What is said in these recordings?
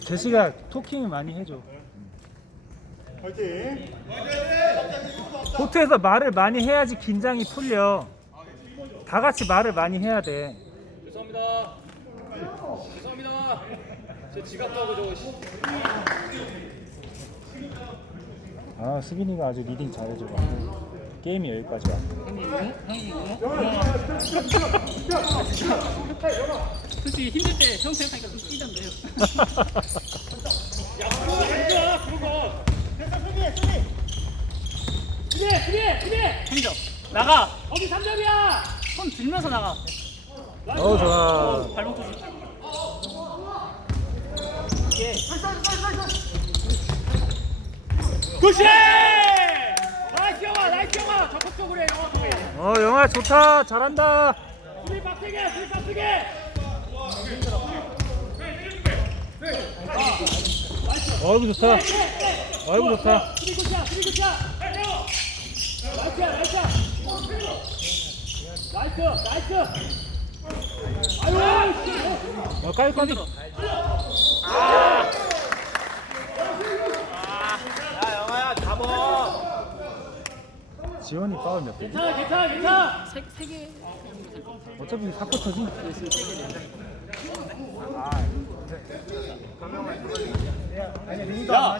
제시가 토킹을 많이 해줘. 화이팅! 코트에서 말을 많이 해야지 긴장이 풀려. 다 같이 말을 많이 해야 돼. 죄송합니다. 죄송합니다. 제 지갑도 하고 저거. 씨. 아 수빈이가 아주 리딩 잘해줘. 게임이 여기까지 와. 솔직히 힘들 때 형 생각하니까 좀 뛰던데요. 행정 나가. 거기 3점이야. 손 들면서 나가. 어 좋아. 발목 조심. 굿샷! 영화, 나이스 영화. 적극적으로 해, 영화 쪽에. 어 영아 좋다. 잘한다. 수비 빡세게, 수비 빡세게. 어이구 좋다. 어이구 좋다. 수비 굿샷, 수비 굿샷. 나이스야, 나이스야. 나이스, 나이스. 아유, 씨. 어 깔끔하게. 지원이 파울 몇 개? 괜찮아, 괜찮아, 괜찮아. 세 세 개. 어차피 4쿼터지. 야,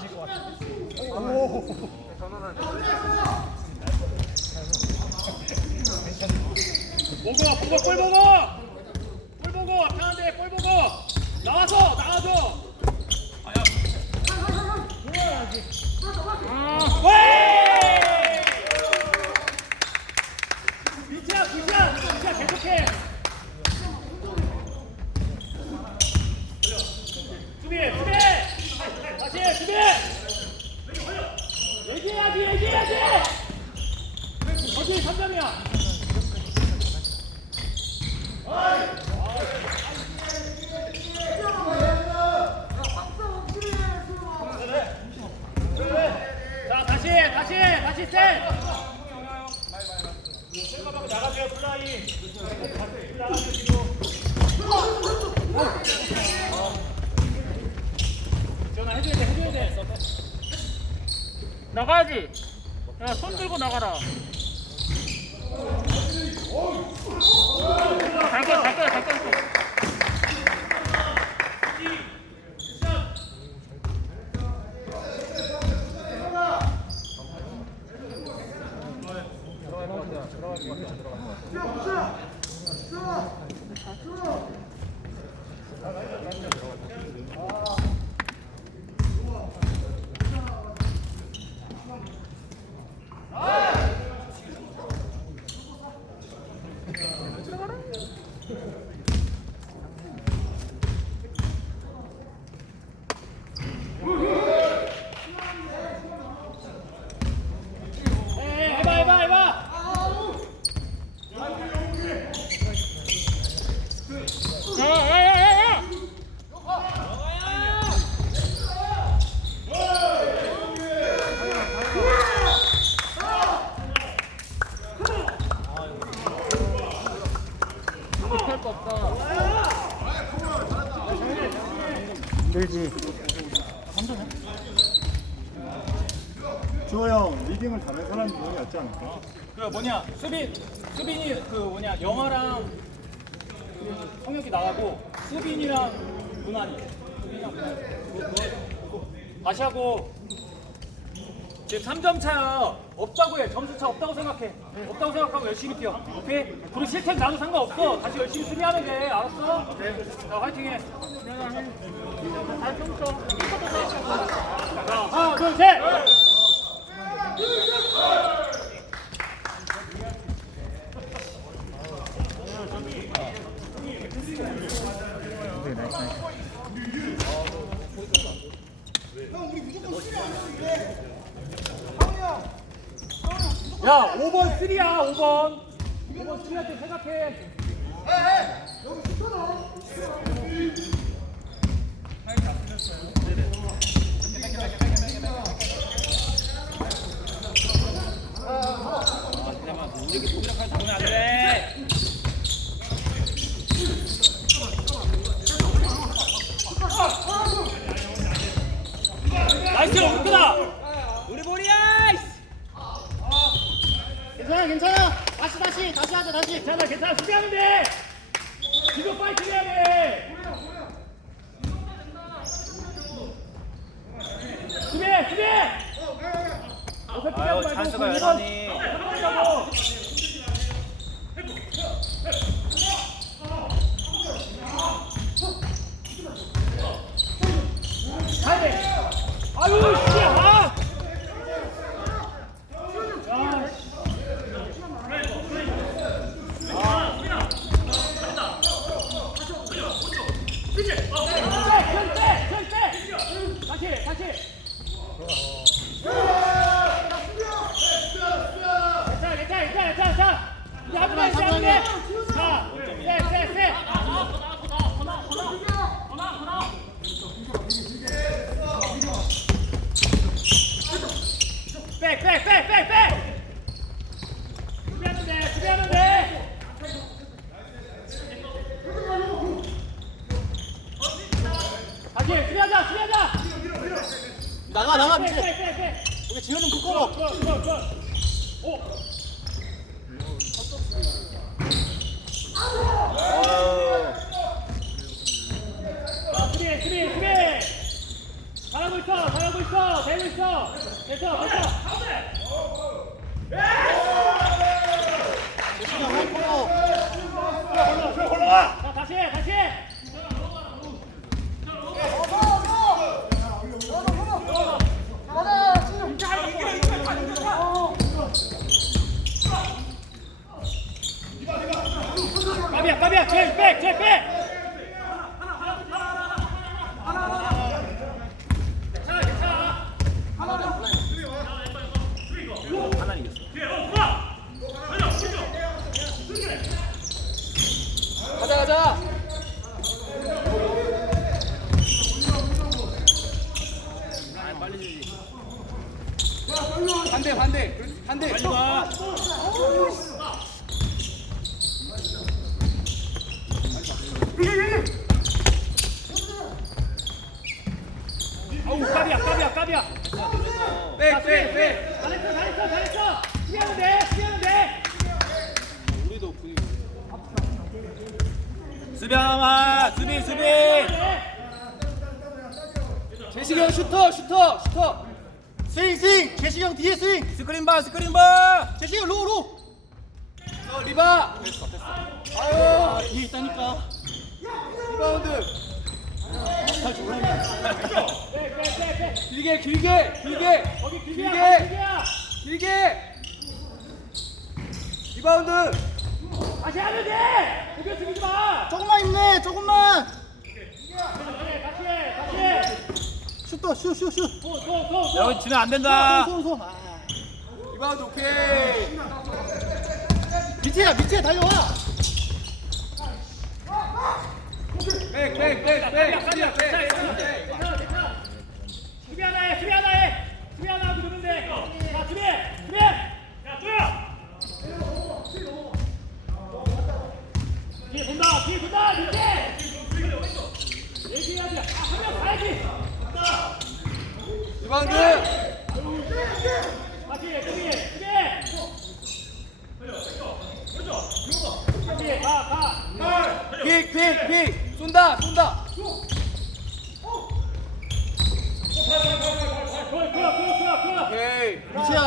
보고, 보고, 볼 보고, 볼 보고, 편한데 볼 보고, 나와서, 나와줘. 왜? 미치야, 미치야, 미치야, 계속해. 수비, 수비, 다시 수비. 얘기해야지, 얘기해야지. 어디 3점이야? 자 다시 다시 다시 셋 나가세요 플라이 나가세요 지금 전화 해줘야 돼 해줘야 돼 나가야지. 야 손 들고 나가라. 갈 거야 갈 거야 갈 거야. 에 해봐 해봐 해봐 야야야야. 못할 거 없다. 힘 들지. 주호 형 리딩을 다른 사람이 게 낫지 않을까? 그 뭐냐? 수빈 수빈이 그 뭐냐? 영화랑 그 성혁이 나가고 수빈이랑 문환이. 수빈이랑 문환이. 뭐, 뭐, 뭐, 다시 하고 지금 3점 차야 없다고 해. 점수 차 없다고 생각해. 없다고 생각하고 열심히 뛰어. 오케이? 그리고 실책 나도 상관없어. 다시 열심히 수비하면 돼. 알았어? 자 화이팅 해. 자, 하나 둘 셋 네, 나이스 나이스. 야, 5번 3야, 5번. 5번 3한테 생각해. 아, 이렇게 도전할 때 보면 안 돼. 다시 다시 하자 다시 괜찮아 괜찮아 수비하면 돼 지금 파이팅 해야 돼 수비해 수비해 어설프게 아유, 하지 말고 찬스가 공 여전히. 백 백 백 잘했어, 잘했어, 잘했어. 수비하면 돼, 수비하면 돼. 우리도 분위기 수비 하나만. 수비, 수비. 재식이 형 슈터 슈터 슈터 스윙 스윙 재식이 형 뒤에 스윙 스크린 봐, 스크린 봐. 재식이 형 로 로 어 리바 됐어 됐어 아유 뒤에 있다니까 리바운드 잘 졸라네 백, 백, 백, 백. 길게 길게 길게 거기 길게. 길이야. 길게 리바운드 다시 하면 돼. 고개 숙이지 마. 조금만 힘내 조금만 다시 해, 다시 해. 슈터 슛슛슛. 여기 주면 안 된다. 손손 리바운드 오케이 밑에야 밑에 달려와 백백백백 해, 수비 하나 해. 수비 하나 하고 누른데. 자, 수비, 수비. 야, 쪼야. 뒤에 본다, 뒤에 본다, 밑에. 얘기해야지. 아, 한 명 가야지. 리바운드 다시 해, 수비, 수비. 다시 가, 가. 픽픽픽 쏜다 쏜다 그래, 그래, 그래, 그래. 오케이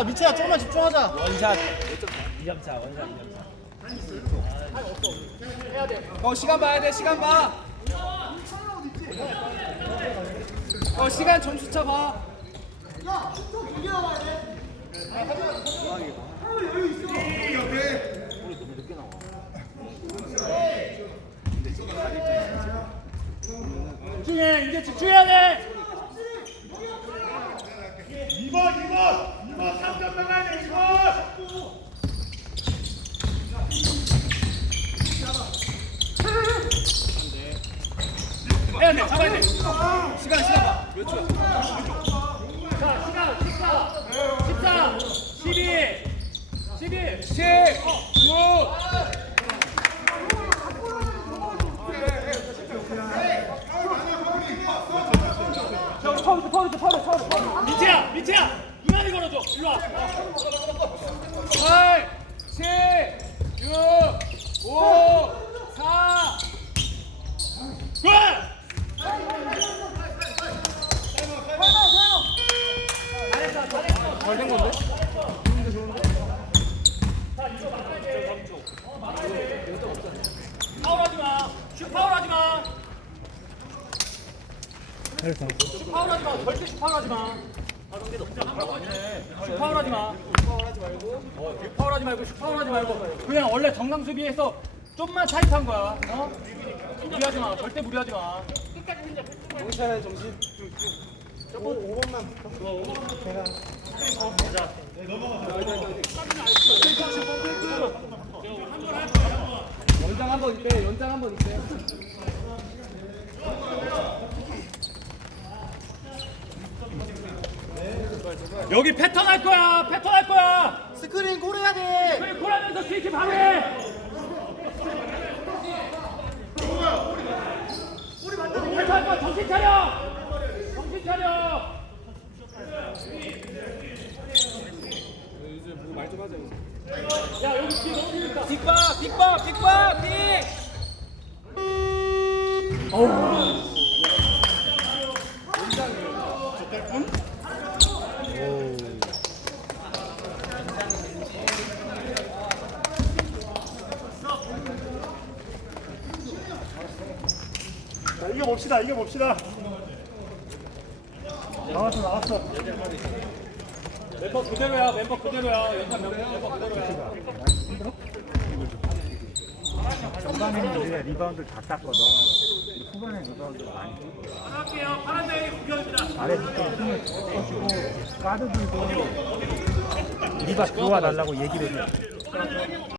미치야 조금만 집중하자 원샷. 2점 차, 원샷 2점 차. 어 시간 봐야 돼 시간 봐. 어 시간 점수차 봐. 집중해, 이제 집중해야 돼. 2번 2번 2번 3점 나가야 돼 2번 해야 돼, 잡아야 돼. 시간 시간 봐. 몇? 자, 시간 14, 14, 12, 11, 10, 9. 밑에야, 밑에야. 누나를 걸어줘. 일로 와. 8, 7, 6, 그래서 파울하지 마. 절대 파울하지 마. 파울하지 마. 어, 파울하지 말고 파울하지 말고 그냥 원래 정강 수비에서 좀만 타이트한 거야. 어? 무리하지 마. 절대 무리하지 마. 정찬의 정신. 연장 한 번 있대. 연장 한 번 있대. 여기 패턴 할 거야. 패턴 할 거야. 스크린 고려해야 돼. 그래 골하면서 스위치 바로 해. 패턴 할 거야. 정신 차려. 정신 차려. 야 여기 뒤에 너무 재밌다. 빅바 빅바 빅바 빅. 자, 이겨봅시다. 나왔어, 나왔어. 멤버 그대로야. 멤버 그대로야. 연탄 멤버, 그대로야. 전반에는 우리가 리바운드를 다 땄거든. 후반에 리바운드가 많이. 할게요. 파란색 구경입니다. 아래부터 힘을 써주고 가드들도 리바 들어와 달라고 얘기를 해.